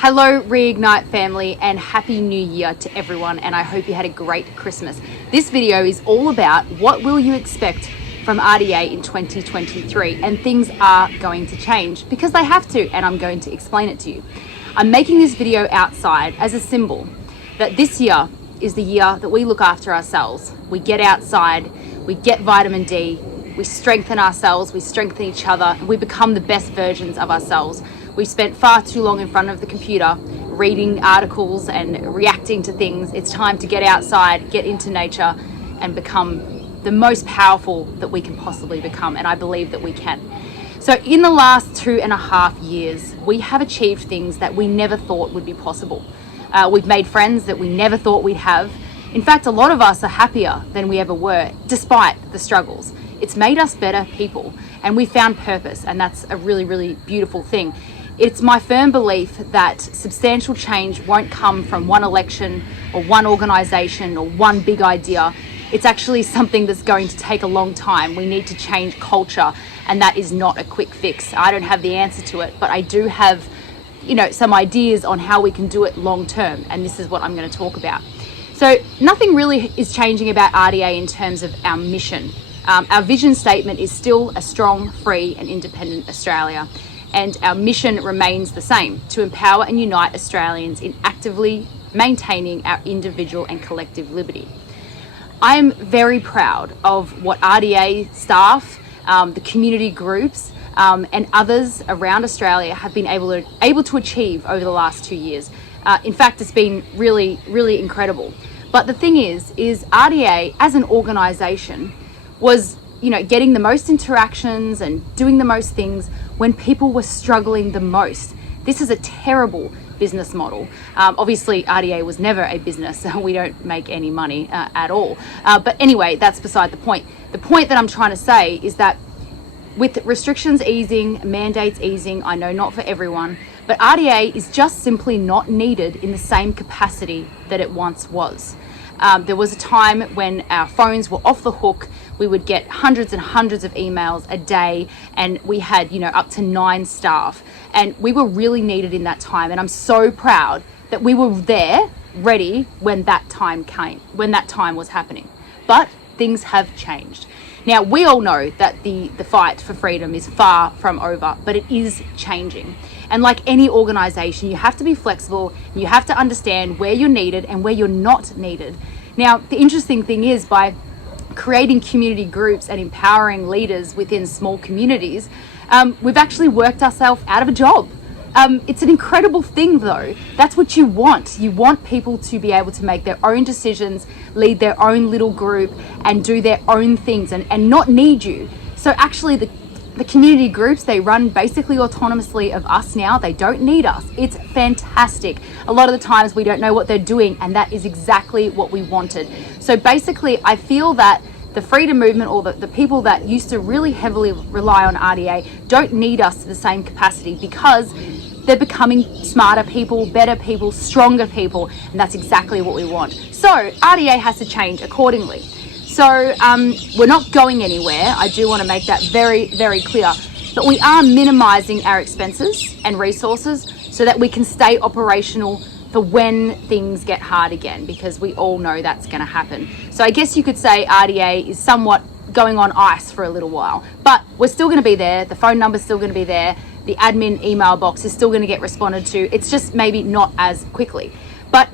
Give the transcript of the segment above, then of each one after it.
Hello Reignite family and Happy New Year to everyone, and I hope you had a great Christmas. This video is all about what will you expect from RDA in 2023, and things are going to change because they have to, and I'm going to explain it to you. I'm making this video outside as a symbol that this year is the year that we look after ourselves. We get outside, we get vitamin D, we strengthen ourselves, we strengthen each other, and we become the best versions of ourselves. We spent far too long in front of the computer reading articles and reacting to things. It's time to get outside, get into nature, and become the most powerful that we can possibly become, and I believe that we can. So in the last 2.5 years, we have achieved things that we never thought would be possible. We've made friends that we never thought we'd have. In fact, a lot of us are happier than we ever were, despite the struggles. It's made us better people, and we found purpose, and that's a really, really beautiful thing. It's my firm belief that substantial change won't come from one election or one organization or one big idea. It's actually something that's going to take a long time. We need to change culture, and that is not a quick fix. I don't have the answer to it, but I do have, some ideas on how we can do it long term, and this is what I'm going to talk about. So nothing really is changing about RDA in terms of our mission. Our vision statement is still a strong, free and independent Australia. And our mission remains the same, to empower and unite Australians in actively maintaining our individual and collective liberty. I am very proud of what RDA staff, the community groups, and others around Australia have been able to achieve over the last 2 years. In fact, it's been really, really incredible. But the thing is RDA as an organisation was getting the most interactions and doing the most things when people were struggling the most. This is a terrible business model. Obviously, RDA was never a business. We don't make any money at all. But anyway, that's beside the point. The point that I'm trying to say is that with restrictions easing, mandates easing, I know not for everyone, but RDA is just simply not needed in the same capacity that it once was. There was a time when our phones were off the hook. We would get hundreds and hundreds of emails a day, and we had, up to 9 staff, and we were really needed in that time. And I'm so proud that we were there, ready when that time came, when that time was happening. But things have changed. Now, we all know that the fight for freedom is far from over, but it is changing. And like any organization, you have to be flexible, and you have to understand where you're needed and where you're not needed. Now, the interesting thing is, by creating community groups and empowering leaders within small communities, we've actually worked ourselves out of a job. It's an incredible thing though. That's what you want. You want people to be able to make their own decisions, lead their own little group and do their own things and not need you. So actually the community groups, they run basically autonomously of us now. They don't need us. It's fantastic. A lot of the times we don't know what they're doing, and that is exactly what we wanted. So basically, I feel that the freedom movement, or the people that used to really heavily rely on RDA, don't need us to the same capacity, because they're becoming smarter people, better people, stronger people, and that's exactly what we want. So RDA has to change accordingly. So we're not going anywhere. I do want to make that very, very clear. But we are minimizing our expenses and resources so that we can stay operational for when things get hard again, because we all know that's going to happen. So I guess you could say RDA is somewhat going on ice for a little while, but we're still going to be there. The phone number's still going to be there. The admin email box is still going to get responded to. It's just maybe not as quickly. But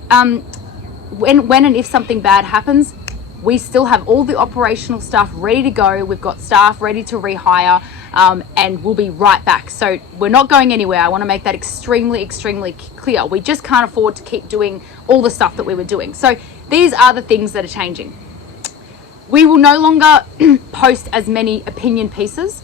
when and if something bad happens, we still have all the operational stuff ready to go. We've got staff ready to rehire, and we'll be right back. So we're not going anywhere. I want to make that extremely, extremely clear. We just can't afford to keep doing all the stuff that we were doing. So these are the things that are changing. We will no longer post as many opinion pieces.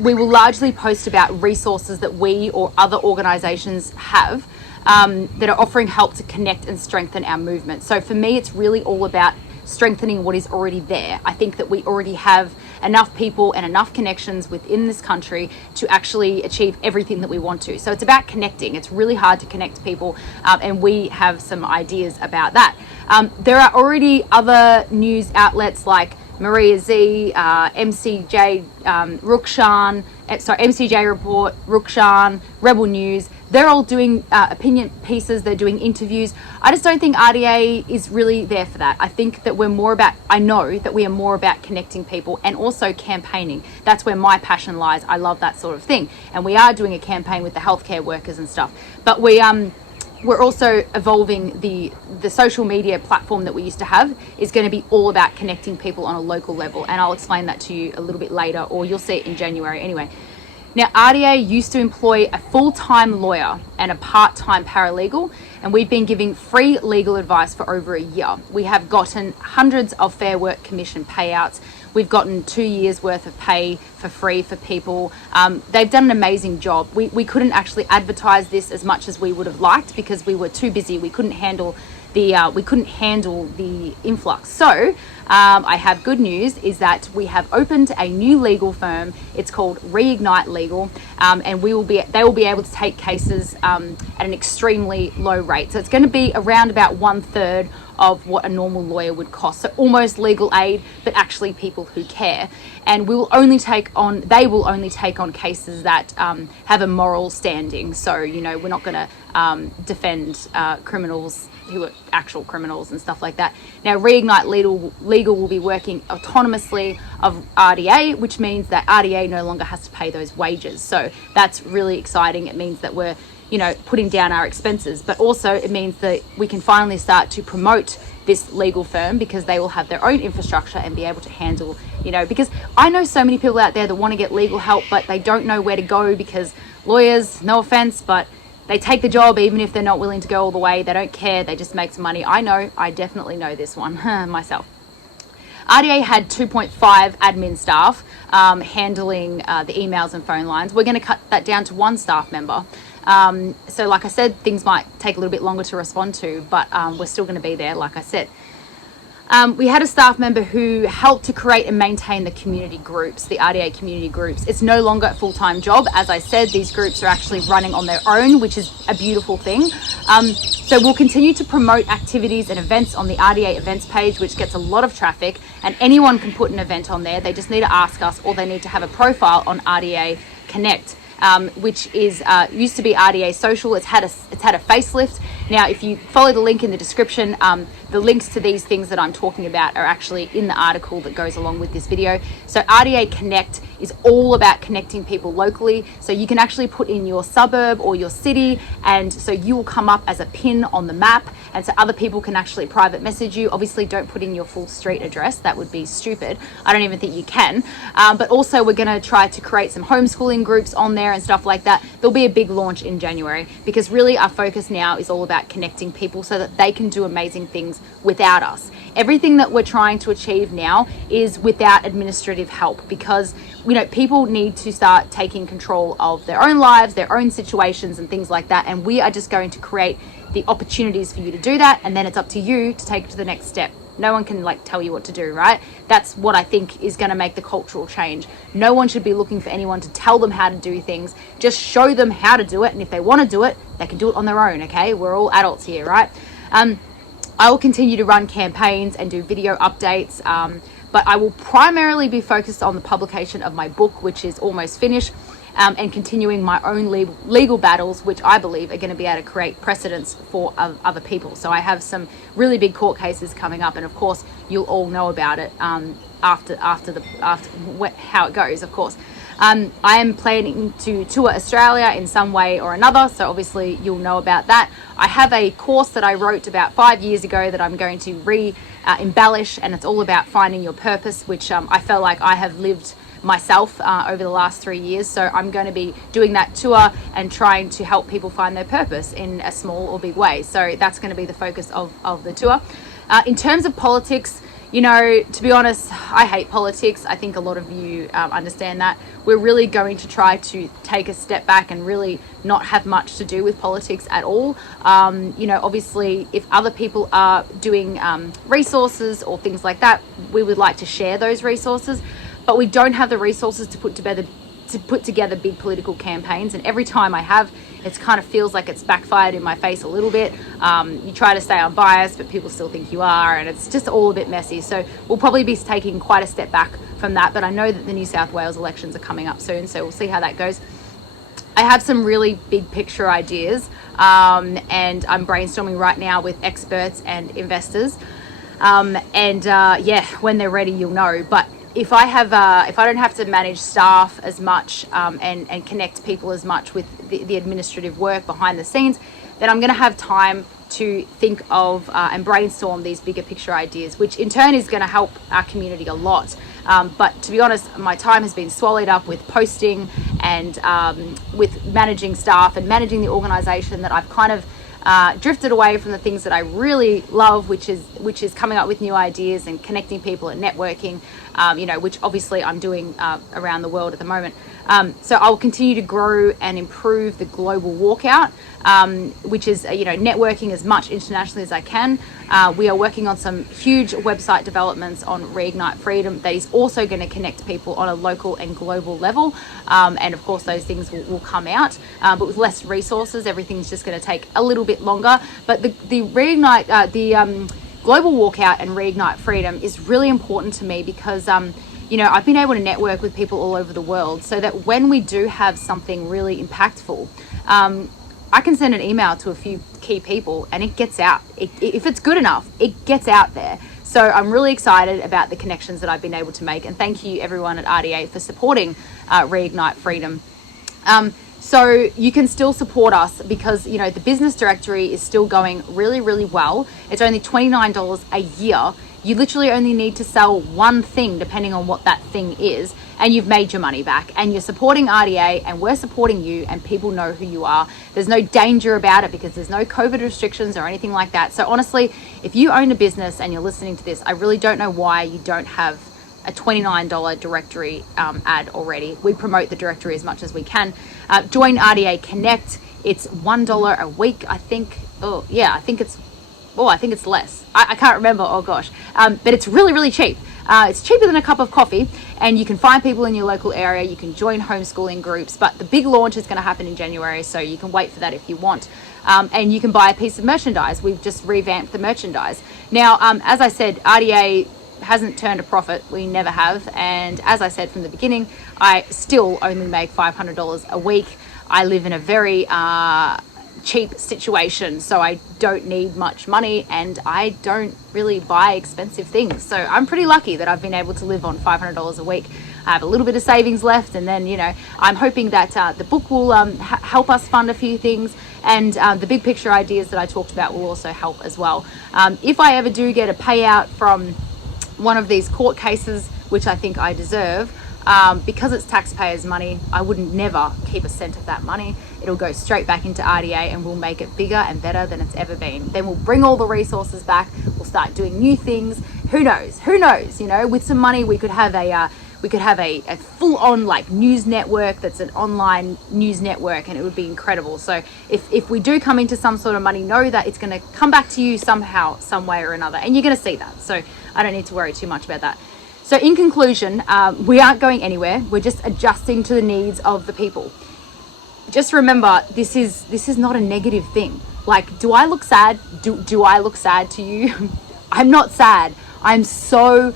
We will largely post about resources that we or other organizations have that are offering help to connect and strengthen our movement. So for me, it's really all about strengthening what is already there. I think that we already have enough people and enough connections within this country to actually achieve everything that we want to. So it's about connecting. It's really hard to connect people, and we have some ideas about that. There are already other news outlets like Maria Z, MCJ, MCJ Report, Rukshan, Rebel News. they're all doing opinion pieces, they're doing interviews. I just don't think RDA is really there for that. I think that I know that we are more about connecting people and also campaigning. That's where my passion lies. I love that sort of thing. And we are doing a campaign with the healthcare workers and stuff. But we're also evolving the social media platform that we used to have is going to be all about connecting people on a local level. And I'll explain that to you a little bit later, or you'll see it in January anyway. Now, RDA used to employ a full-time lawyer and a part-time paralegal, and we've been giving free legal advice for over a year. We have gotten hundreds of Fair Work Commission payouts. We've gotten 2 years worth of pay for free for people. They've done an amazing job. We couldn't actually advertise this as much as we would have liked because we were too busy. We couldn't handle the influx. So I have good news is that we have opened a new legal firm. It's called Reignite Legal, and they will be able to take cases at an extremely low rate. So it's going to be around about 1/3 of what a normal lawyer would cost. So almost legal aid, but actually people who care. And they will only take on cases that have a moral standing. So, we're not going to defend criminals who are actual criminals and stuff like that. Now, Reignite Legal will be working autonomously of RDA, which means that RDA no longer has to pay those wages. So that's really exciting. It means that we're putting down our expenses, but also it means that we can finally start to promote this legal firm because they will have their own infrastructure and be able to handle, because I know so many people out there that want to get legal help, but they don't know where to go because lawyers, no offense, but they take the job even if they're not willing to go all the way. They don't care. They just make some money. I definitely know this one myself. RDA had 2.5 admin staff handling the emails and phone lines. We're going to cut that down to 1 staff member. So like I said, things might take a little bit longer to respond to, but we're still going to be there, like I said. We had a staff member who helped to create and maintain the community groups, the RDA community groups. It's no longer a full-time job. As I said, these groups are actually running on their own, which is a beautiful thing. So we'll continue to promote activities and events on the RDA events page, which gets a lot of traffic, and anyone can put an event on there. They just need to ask us, or they need to have a profile on RDA Connect. Which is used to be RDA Social. It's had a facelift. Now, if you follow the link in the description, the links to these things that I'm talking about are actually in the article that goes along with this video. So RDA Connect is all about connecting people locally. So you can actually put in your suburb or your city, and so you will come up as a pin on the map, and so other people can actually private message you. Obviously, don't put in your full street address. That would be stupid. I don't even think you can. But also, we're going to try to create some homeschooling groups on there and stuff like that. There'll be a big launch in January because really our focus now is all about connecting people so that they can do amazing things without us. Everything that we're trying to achieve now is without administrative help because people need to start taking control of their own lives, their own situations and things like that, and we are just going to create the opportunities for you to do that, and then it's up to you to take it to the next step. No one can tell you what to do, right? That's what I think is going to make the cultural change. No one should be looking for anyone to tell them how to do things. Just show them how to do it, and if they want to do it, they can do it on their own, okay? We're all adults here, right? I will continue to run campaigns and do video updates, but I will primarily be focused on the publication of my book, which is almost finished, and continuing my own legal battles, which I believe are going to be able to create precedents for other people. So I have some really big court cases coming up, and of course you'll all know about it after how it goes, of course. I am planning to tour Australia in some way or another, so obviously you'll know about that. I have a course that I wrote about 5 years ago that I'm going to embellish, and it's all about finding your purpose, which I felt like I have lived myself over the last 3 years. So I'm going to be doing that tour and trying to help people find their purpose in a small or big way. So that's going to be the focus of the tour. In terms of politics, to be honest, I hate politics. I think a lot of you understand that. We're really going to try to take a step back and really not have much to do with politics at all. Obviously, if other people are doing resources or things like that, we would like to share those resources, but we don't have the resources to put together big political campaigns, and every time I have, it kind of feels like it's backfired in my face a little bit. You try to stay unbiased, but people still think you are, and it's just all a bit messy. So we'll probably be taking quite a step back from that, but I know that the New South Wales elections are coming up soon, so we'll see how that goes. I have some really big picture ideas, and I'm brainstorming right now with experts and investors. Yeah, when they're ready, you'll know. But if I don't have to manage staff as much, and connect people as much with the administrative work behind the scenes, then I'm going to have time to think of and brainstorm these bigger picture ideas, which in turn is going to help our community a lot. But to be honest, my time has been swallowed up with posting and with managing staff and managing the organization, that I've kind of drifted away from the things that I really love, which is coming up with new ideas and connecting people and networking, which obviously I'm doing around the world at the moment. So I'll continue to grow and improve the global walkout, which is, networking as much internationally as I can. We are working on some huge website developments on Reignite Freedom that is also going to connect people on a local and global level. And of course, those things will come out, but with less resources, everything's just going to take a little bit longer. But the Reignite, global walkout and Reignite Freedom is really important to me because, I've been able to network with people all over the world, so that when we do have something really impactful, I can send an email to a few key people and it gets out. If it's good enough, it gets out there. So I'm really excited about the connections that I've been able to make. And thank you everyone at RDA for supporting Reignite Freedom. So you can still support us because, the business directory is still going really, really well. It's only $29 a year. You literally only need to sell one thing, depending on what that thing is, and you've made your money back. And you're supporting RDA, and we're supporting you, and people know who you are. There's no danger about it because there's no COVID restrictions or anything like that. So honestly, if you own a business and you're listening to this, I really don't know why you don't have a $29 directory ad already. We promote the directory as much as we can. Join RDA Connect. It's $1 a week, I think. I think it's less. I can't remember. Oh gosh. But it's really, really cheap. It's cheaper than a cup of coffee, and you can find people in your local area. You can join homeschooling groups, but the big launch is going to happen in January, so you can wait for that if you want. And you can buy a piece of merchandise. We've just revamped the merchandise. Now, as I said, RDA hasn't turned a profit. We never have. And as I said from the beginning, I still only make $500 a week. I live in a very cheap situation, so I don't need much money, and I don't really buy expensive things. So I'm pretty lucky that I've been able to live on $500 a week. I have a little bit of savings left, and then I'm hoping that the book will help us fund a few things, and the big picture ideas that I talked about will also help as well. If I ever do get a payout from one of these court cases, which I think I deserve, because it's taxpayers' money, I wouldn't never keep a cent of that money. It'll go straight back into RDA, and we'll make it bigger and better than it's ever been. Then we'll bring all the resources back. We'll start doing new things. Who knows? With some money, we could have a full-on news network that's an online news network, and it would be incredible. So if we do come into some sort of money, know that it's going to come back to you somehow, some way or another, and you're going to see that. So I don't need to worry too much about that. So in conclusion, we aren't going anywhere. We're just adjusting to the needs of the people. Just remember, this is not a negative thing. Do I look sad? Do I look sad to you? I'm not sad. I'm so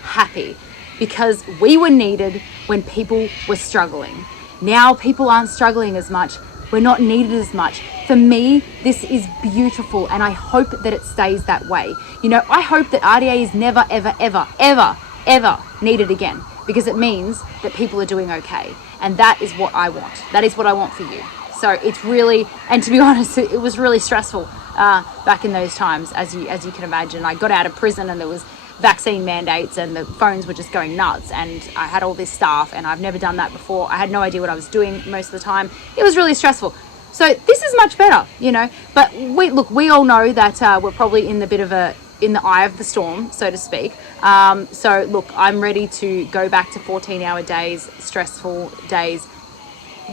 happy because we were needed when people were struggling. Now people aren't struggling as much. We're not needed as much. For me, this is beautiful, and I hope that it stays that way. I hope that RDA is never, ever, ever, ever, ever needed again, because it means that people are doing okay. And that is what I want. That is what I want for you. So it's really, and to be honest, it was really stressful back in those times, as you can imagine. I got out of prison and there was vaccine mandates and the phones were just going nuts, and I had all this staff, and I've never done that before. I had no idea what I was doing most of the time. It was really stressful. So this is much better, but we all know that we're probably in the eye of the storm, so to speak. So look, I'm ready to go back to 14-hour days, stressful days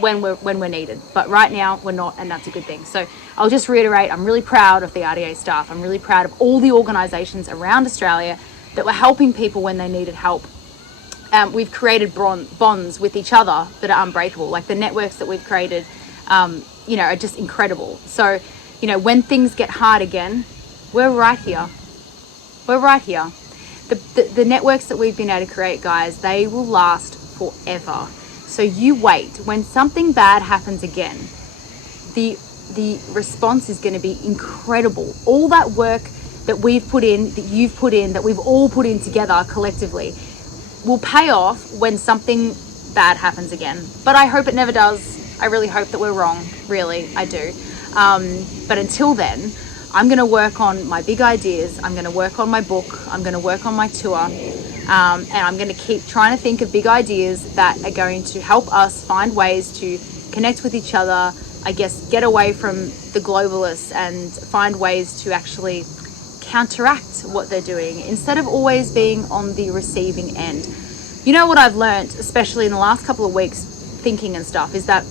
when we're needed. But right now we're not, and that's a good thing. So I'll just reiterate, I'm really proud of the RDA staff. I'm really proud of all the organizations around Australia that were helping people when they needed help. We've created bonds with each other that are unbreakable. The networks that we've created, are just incredible. So, when things get hard again, we're right here. We're right here. The networks that we've been able to create, guys, they will last forever. So you wait. When something bad happens again, the response is going to be incredible. All that work that we've put in, that you've put in, that we've all put in together collectively will pay off when something bad happens again. But I hope it never does. I really hope that we're wrong. Really, I do. But until then, I'm going to work on my big ideas. I'm going to work on my book. I'm going to work on my tour. And I'm going to keep trying to think of big ideas that are going to help us find ways to connect with each other, I guess, get away from the globalists and find ways to actually counteract what they're doing instead of always being on the receiving end. You know what I've learned, especially in the last couple of weeks, thinking and stuff, is that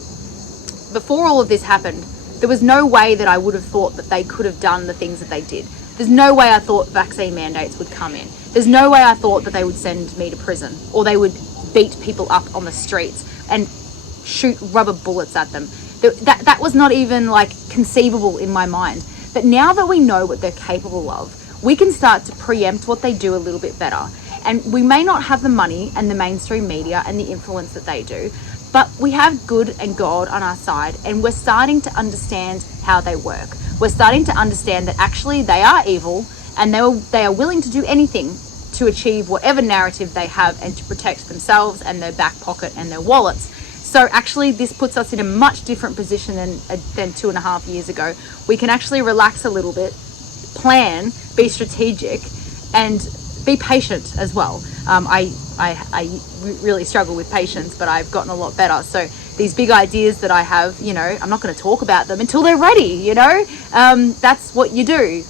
before all of this happened, there was no way that I would have thought that they could have done the things that they did. There's no way I thought vaccine mandates would come in. There's no way I thought that they would send me to prison or they would beat people up on the streets and shoot rubber bullets at them. That was not even like conceivable in my mind. But now that we know what they're capable of, we can start to preempt what they do a little bit better. And we may not have the money and the mainstream media and the influence that they do, but we have good and God on our side, and we're starting to understand how they work. We're starting to understand that actually they are evil, and they are willing to do anything to achieve whatever narrative they have and to protect themselves and their back pocket and their wallets. So actually this puts us in a much different position than 2.5 years ago. We can actually relax a little bit, plan, be strategic, and be patient as well. I really struggle with patience, but I've gotten a lot better. So these big ideas that I have, you know, I'm not going to talk about them until they're ready, you know. That's what you do.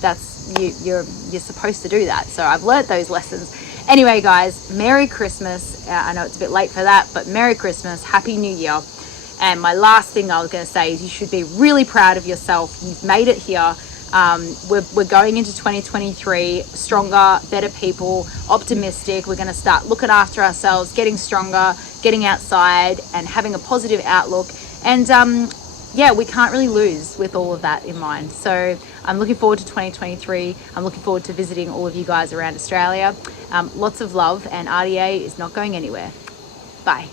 You're supposed to do that. So I've learned those lessons. Anyway, guys, Merry Christmas. I know it's a bit late for that, but Merry Christmas, Happy New Year. And my last thing I was going to say is you should be really proud of yourself. You've made it here. We're going into 2023 stronger, better people, optimistic. We're going to start looking after ourselves, getting stronger, getting outside and having a positive outlook. And yeah, we can't really lose with all of that in mind. So I'm looking forward to 2023. I'm looking forward to visiting all of you guys around Australia. Lots of love, and RDA is not going anywhere. Bye.